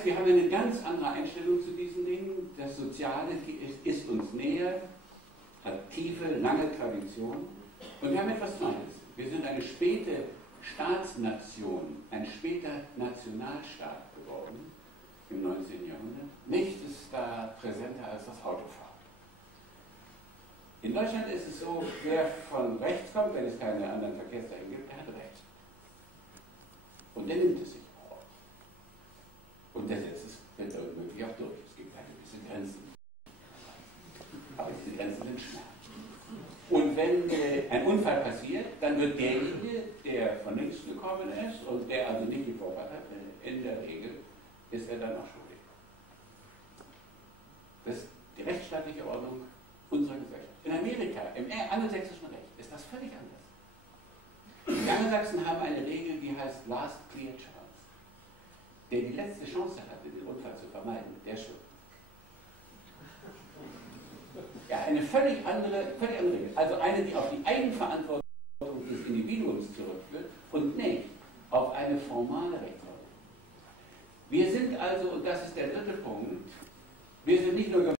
heißt, wir haben eine ganz andere Einstellung zu diesen Dingen. Das Soziale ist uns näher, hat tiefe, lange Tradition. Und wir haben etwas Neues. Wir sind eine späte Staatsnation, ein später Nationalstaat geworden im 19. Jahrhundert. Nichts ist da präsenter als das Autofahren. In Deutschland ist es so, wer von rechts kommt, wenn es keine anderen Verkehrszeichen gibt, der hat recht. Und der nimmt es sich auch. Und der setzt es, wenn möglich, auch durch. Es gibt keine gewisse Grenzen. Aber diese Grenzen sind schwer. Und wenn ein Unfall passiert, dann wird derjenige, der von links gekommen ist und der also nicht die Vorfahrt hatte, in der Regel ist er dann auch schuldig. Das ist die rechtsstaatliche Ordnung unserer Gesellschaft. In Amerika, im angelsächsischen Recht, ist das völlig anders. Die Angelsachsen haben eine Regel, die heißt Last Clear Chance. Der die letzte Chance hatte, den Unfall zu vermeiden, der ist schuld. Ja, eine völlig andere Regel. Also eine, die auf die Eigenverantwortung des Individuums zurückführt und nicht auf eine formale Rechtsordnung. Wir sind also, und das ist der dritte Punkt, wir sind nicht nur